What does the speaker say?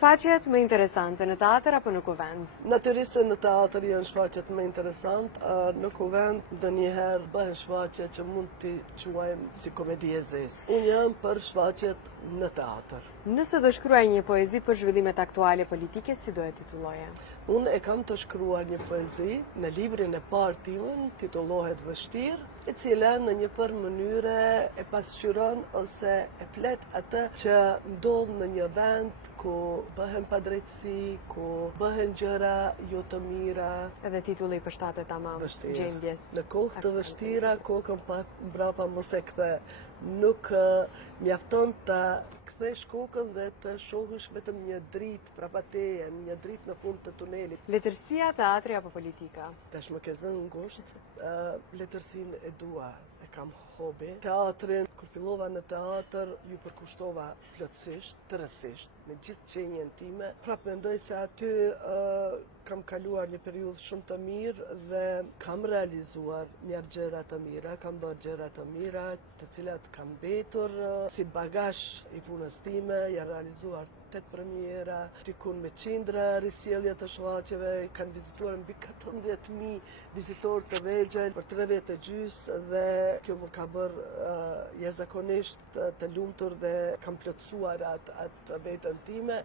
shfaqjet më interesante në teatr apo në kuvend? Natyrisht në teatr janë shfaqjet më interesante, në kuvend ndonjëherë bëhen shfaqje që mund t'i quajmë si komedi e zezë. Unë jam për shfaqjet në teatr. Nëse do shkruaj një poezi për zhvillimet aktuale politike, si do e titulloje? Unë e kam të shkruar një poezi në librin e parë timun, titullohet Vështirë, e cila në një për mënyre e pasqyron ose e flet atë që ndodh në një vend ku bëhen padrejtësi, ku bëhen gjëra jo të mira. Edhe titulli i përshtatet tamam gjendjes. Në kohë të vështira, kokën pa mbrapa mos e kthe. Nuk mjafton ta kthesh kokën dhe të shohësh vetëm një dritë prapa teje, një dritë në fund të tunelit. Letërsia, teatri apo politika? Tash më ke zënë ngushtë, letërsinë e dua, e kam hobi. Teatrin, kur fillova në teatr, ju përkushtova plotësisht, tërësisht, me gjithë qenjen time. Prap mendoj se aty kam kaluar një periudhë shumë të mirë dhe kam realizuar mjaft gjëra të mira, kam bërë gjëra të mira, të cilat kanë mbetur si bagazh i punës time, janë realizuar 8 premiera, dikun me qindra risjellje të shfaqjeve, kanë vizituar mbi 14.000 vizitorë të vegjël për 3 vjet e gjys dhe kjo më ka bërë jashtëzakonisht të lumtur dhe kam plotësuar atë vetën time.